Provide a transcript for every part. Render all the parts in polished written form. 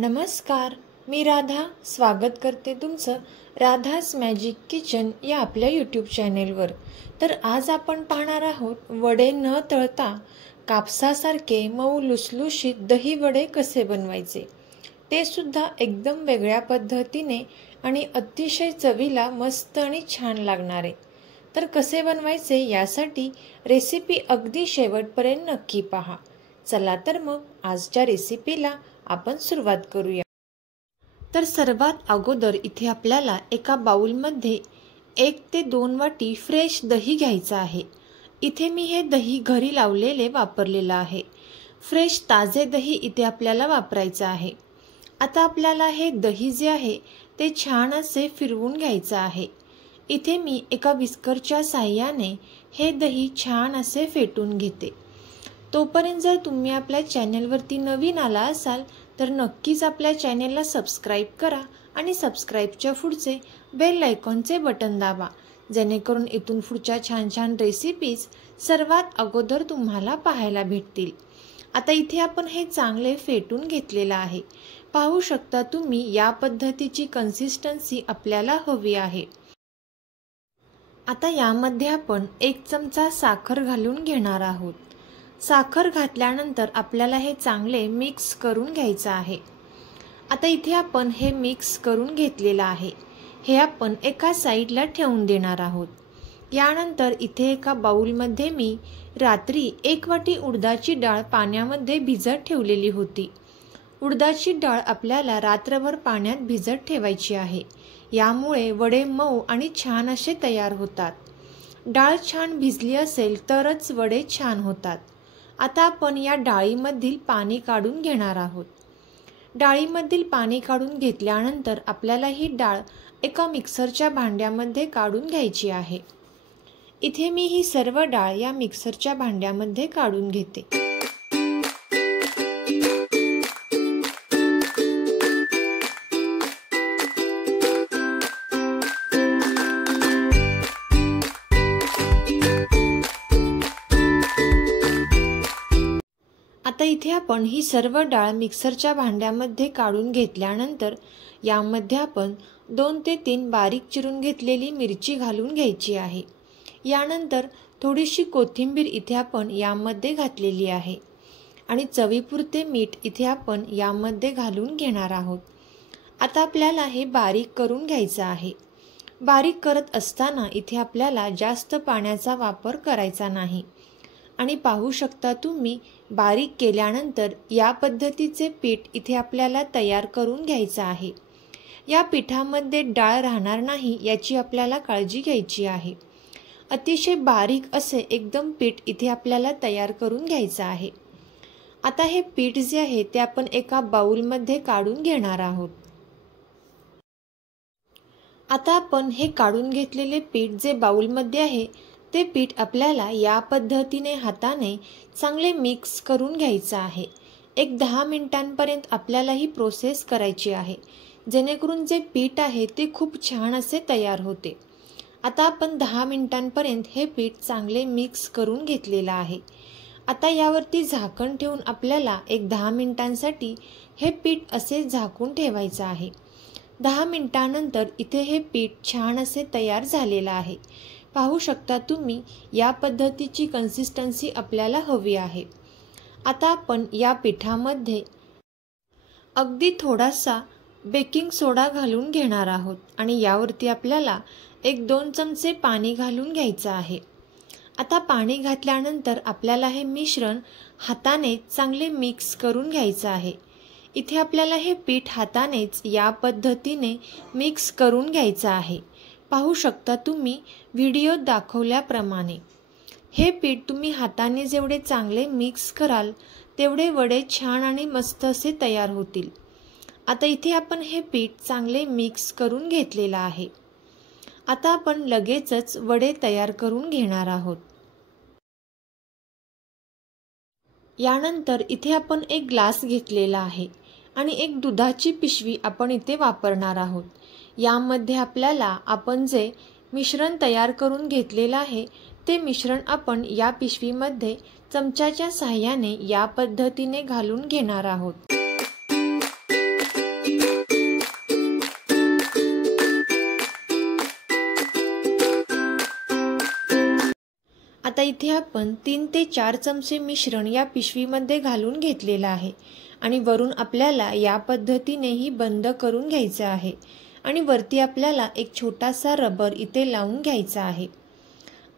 नमस्कार, मी राधा स्वागत करते तुमचं राधास मॅजिक किचन या आपल्या यूट्यूब चॅनेलवर। तर आज आपण पाहणार आहोत वडे न तळता कापसासारखे मऊ लुसलुशीत दही वडे कसे बनवायचे, ते सुद्धा एकदम वेगळ्या पद्धतीने आणि अतिशय चवीला मस्त आणि छान लागणारे। तर कसे बनवायचे यासाठी रेसिपी अगदी शेवटपर्यंत नक्की पहा। चला तर मग आजच्या रेसिपीला आपण सुरुवात करूया। तर सर्वात अगोदर इथे आपल्याला एका बाउलमध्ये 1 ते 2 वाटी फ्रेश दही घ्यायचं आहे। इथे मी हे दही घरी लावलेले वापरलेलं आहे। फ्रेश ताजे दही इथे आपल्याला वापरायचं आहे। आता आपल्याला हे दही जे आहे ते छान असे फिरवून घ्यायचं आहे। इथे मी एका विस्करच्या साहाय्याने हे दही छान असे फेटून घेते। तोपर्यंत जर तुम्ही आपल्या चॅनलवरती नवीन आला असाल तर नक्कीच आपल्या चॅनलला सबस्क्राइब करा आणि सबस्क्राइबच्या पुढचे बेल आयकॉनचे बटन दाबा, जेणेकरून इथून पुढच्या छान छान रेसिपीज सर्वात अगोदर तुम्हाला पाहायला भेटतील। आता इथे आपण हे चांगले फेटून घेतलेलं आहे। पाहू शकता तुम्ही या पद्धतीची कन्सिस्टन्सी आपल्याला हवी आहे। आता यामध्ये आपण 1 चमचा साखर घालून घेणार आहोत। साखर घातल्यानंतर आपल्याला हे चांगले मिक्स करून घ्यायचं आहे। आता इथे आपण हे मिक्स करून घेतलेलं आहे। हे आपण एका साईडला ठेवून देणार आहोत। यानंतर इथे एका बाउलमध्ये मी रात्री 1 वाटी उडदाची डाळ पाण्यामध्ये भिजत ठेवलेली होती। उडदाची डाळ आपल्याला रात्रभर पाण्यात भिजत ठेवायची आहे। यामुळे वडे मऊ आणि छान असे तयार होतात। डाळ छान भिजली असेल तरच वडे छान होतात। आता आपण या डाळीमधील पाणी काढून घेणार आहोत। डाळीमधील पाणी काढून घेतल्यानंतर आपल्याला ही डाळ एका मिक्सरच्या भांड्यामध्ये काढून घ्यायची आहे। इथे मी ही सर्व डाळ या मिक्सरच्या भांड्यामध्ये काढून घेते। आता इथे आपण ही सर्व डाळ मिक्सरच्या भांड्यामध्ये काढून घेतल्यानंतर यामध्ये आपण 2 ते 3 बारीक चिरून घेतलेली मिरची घालून घ्यायची आहे। यानंतर थोडीशी कोथिंबीर इथे आपण यामध्ये घातलेली आहे आणि चवीपुरते मीठ इथे आपण यामध्ये घालून घेणार आहोत। आता आपल्याला हे बारीक करून घ्यायचं आहे। बारीक करत असताना इथे आपल्याला जास्त पाण्याचा वापर करायचा नाही आणि पाहू शकता तुम्ही बारीक केल्यानंतर या पद्धतीचे पीठ इथे आपल्याला तयार करून घ्यायचं आहे। या पिठामध्ये डाळ राहणार नाही याची आपल्याला काळजी घ्यायची आहे। अतिशय बारीक असे एकदम पीठ इथे आपल्याला तयार करून घ्यायचं आहे। आता हे पीठ जे आहे ते आपण एका बाउलमध्ये काढून घेणार आहोत। आता आपण हे काढून घेतलेले पीठ जे बाउलमध्ये आहे ते पीठ आपल्याला या पद्धतीने हाताने चांगले मिक्स करून घ्यायचं आहे। 10 मिनिटांपर्यंत आपल्याला ही प्रोसेस करायची आहे, जेणेकरून जे पीठ आहे ते खूप छान असे तयार होते। आता आपण 10 मिनिटांपर्यंत हे पीठ चांगले मिक्स करून घेतलेलं आहे। आता यावरती झाकण ठेवून आपल्याला 10 मिनिटांसाठी हे पीठ असे झाकून ठेवायचं आहे। 10 मिनिटांनंतर इथे हे पीठ छान असे तयार झालेलं आहे। पाहू शकता तुम्ही या पद्धतीची कन्सिस्टन्सी आपल्याला हवी आहे। आता आपण या पिठामध्ये अगदी थोडासा बेकिंग सोडा घालून घेणार आहोत आणि यावरती आपल्याला 1-2 चमचे पाणी घालून घ्यायचं आहे। आता पाणी घातल्यानंतर आपल्याला हे मिश्रण हाताने चांगले मिक्स करून घ्यायचं आहे। इथे आपल्याला हे पीठ हातानेच या पद्धतीने मिक्स करून घ्यायचं आहे। पाहू शकता तुम्ही व्हिडिओ दाखवल्याप्रमाणे हे पीठ तुम्ही हाताने जेवढे चांगले मिक्स कराल तेवढे वडे छान आणि मस्त असे तयार होतील। आता इथे आपण हे पीठ चांगले मिक्स करून घेतलेलं आहे। आता आपण लगेचच वडे तयार करून घेणार आहोत। यानंतर इथे आपण 1 ग्लास घेतलेला आहे आणि 1 दुधाची पिशवी आपण इथे वापरणार आहोत। यामध्ये आपल्याला आपण जे मिश्रण तयार करून घेतलेलं आहे ते मिश्रण आपण या पिशवीमध्ये चमच्याच्या साहाय्याने या पद्धतीने घालून घेणार आहोत। आता इथे आपण 3 ते 4 चमचे मिश्रण या पिशवीमध्ये घालून घेतलेलं आहे आणि वरून आपल्याला या पद्धतीनेही बंद करून घ्यायचं आहे आणि वरती आपल्याला एक छोटासा रबर इथे लावून घ्यायचा आहे।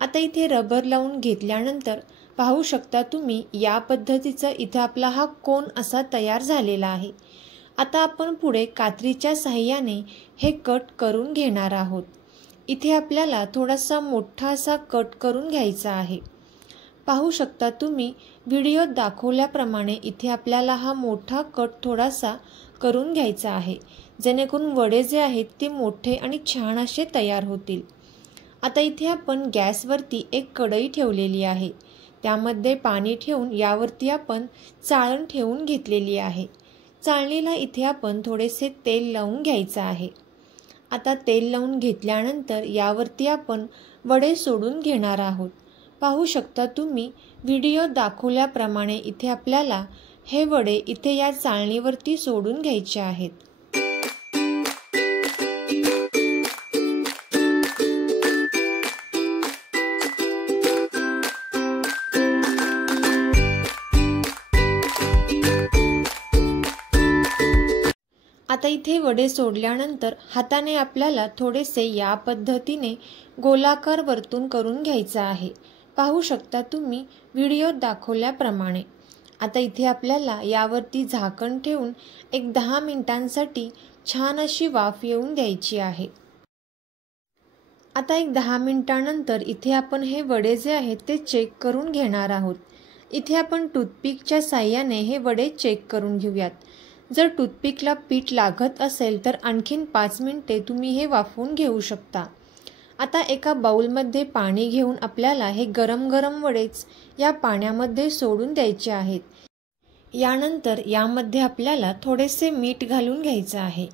आता इथे रबर लावून घेतल्यानंतर पाहू शकता तुम्ही या पद्धतीचा इथे आपला हा कोन असा तयार झालेला आहे। आता आपण पुढे कात्रीच्या साहाय्याने हे कट करून घेणार आहोत। इथे आपल्याला थोडासा मोठा असा कट करून घ्यायचा आहे। पाहू शकता तुम्ही व्हिडिओत दाखवल्याप्रमाणे इथे आपल्याला हा मोठा कट थोडासा करून घ्यायचा आहे, जेणेकरून वडे जे आहेत ते मोठे आणि छान असे तयार होतील। आता इथे आपण गॅसवरती एक कढई ठेवलेली आहे, त्यामध्ये पाणी ठेवून यावरती आपण चाळण ठेवून घेतलेली आहे। चाळणीला इथे आपण थोडेसे तेल लावून घ्यायचं आहे। आता तेल लावून घेतल्यानंतर यावरती आपण वडे सोडून घेणार आहोत। पाहू शकता तुम्ही व्हिडिओ दाखवल्याप्रमाणे इथे आपल्याला हे वडे इथे या चाळणीवरती सोडून घ्यायचे आहेत। आता इथे वडे सोडल्यानंतर हाताने आपल्याला थोडेसे या पद्धतीने गोलाकार वर्तुळ करून घ्यायचं आहे। पाहू शकता तुम्ही व्हिडिओत दाखवल्याप्रमाणे। आता इथे आपल्याला यावरती झाकण ठेवून एक 10 मिनिटांसाठी छान अशी वाफ येऊन द्यायची आहे। आता एक 10 मिनिटांनंतर इथे आपण हे वडे जे आहेत ते चेक करून घेणार आहोत। इथे आपण टूथपिकच्या साहाय्याने हे वडे चेक करून घेऊयात। जर टूथपिकला पीठ लागत असेल तर आणखीन 5 मिनिटे तुम्ही हे वाफवून घेऊ शकता। आता एका बाउलमध्ये पाणी घेऊन आपल्याला हे गरम गरम वडेच या पाण्यामध्ये सोडून द्यायचे आहेत। यानंतर यामध्ये आपल्याला थोडेसे मीठ घालून घ्यायचं आहे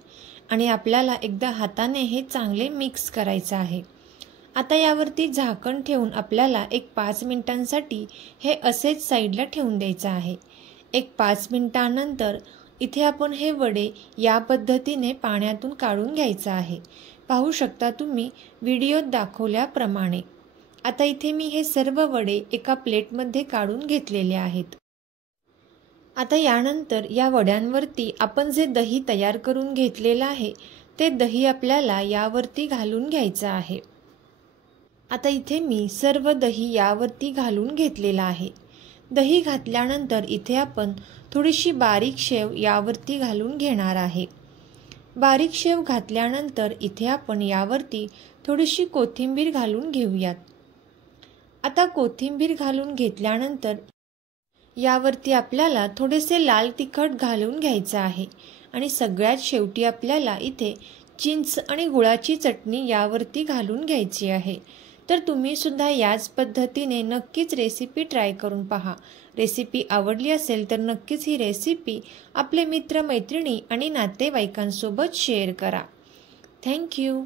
आणि आपल्याला एकदा हाताने हे चांगले मिक्स करायचं आहे। आता यावरती झाकण ठेवून आपल्याला एक 5 मिनिटांसाठी हे असेच साईडला ठेवून द्यायचं आहे। एक 5 मिनिटांनंतर इथे आपण हे वडे या पद्धतीने पाण्यातून काढून घ्यायचं आहे। पाहू शकता तुम्ही व्हिडिओत दाखवल्याप्रमाणे। आता इथे मी हे सर्व वडे एका प्लेटमध्ये काढून घेतलेले आहेत। आता यानंतर या वड्यांवरती आपण जे दही तयार करून घेतलेलं आहे ते दही आपल्याला यावरती घालून घ्यायचं आहे। आता इथे मी सर्व दही यावरती घालून घेतलेलं आहे। दही घातल्यानंतर इथे आपण थोडीशी बारीक शेव यावरती घालून घेणार आहे। बारीक शेव घातल्यानंतर इथे आपण यावरती थोडीशी कोथिंबीर घालून घेऊयात। आता कोथिंबीर घालून घेतल्यानंतर यावरती आपल्याला थोडेसे लाल तिखट घालून घ्यायचं आहे आणि सगळ्यात शेवटी आपल्याला इथे चिंच आणि गुळाची चटणी यावरती घालून घ्यायची आहे। तर तुम्ही सुद्धा याच पद्धतीने नक्कीच रेसिपी ट्राय करून पहा। रेसिपी आवडली असेल तर नक्कीच ही रेसिपी आपले मित्र मैत्रिणी आणि नातेवाईकांसोबत शेअर करा। Thank you.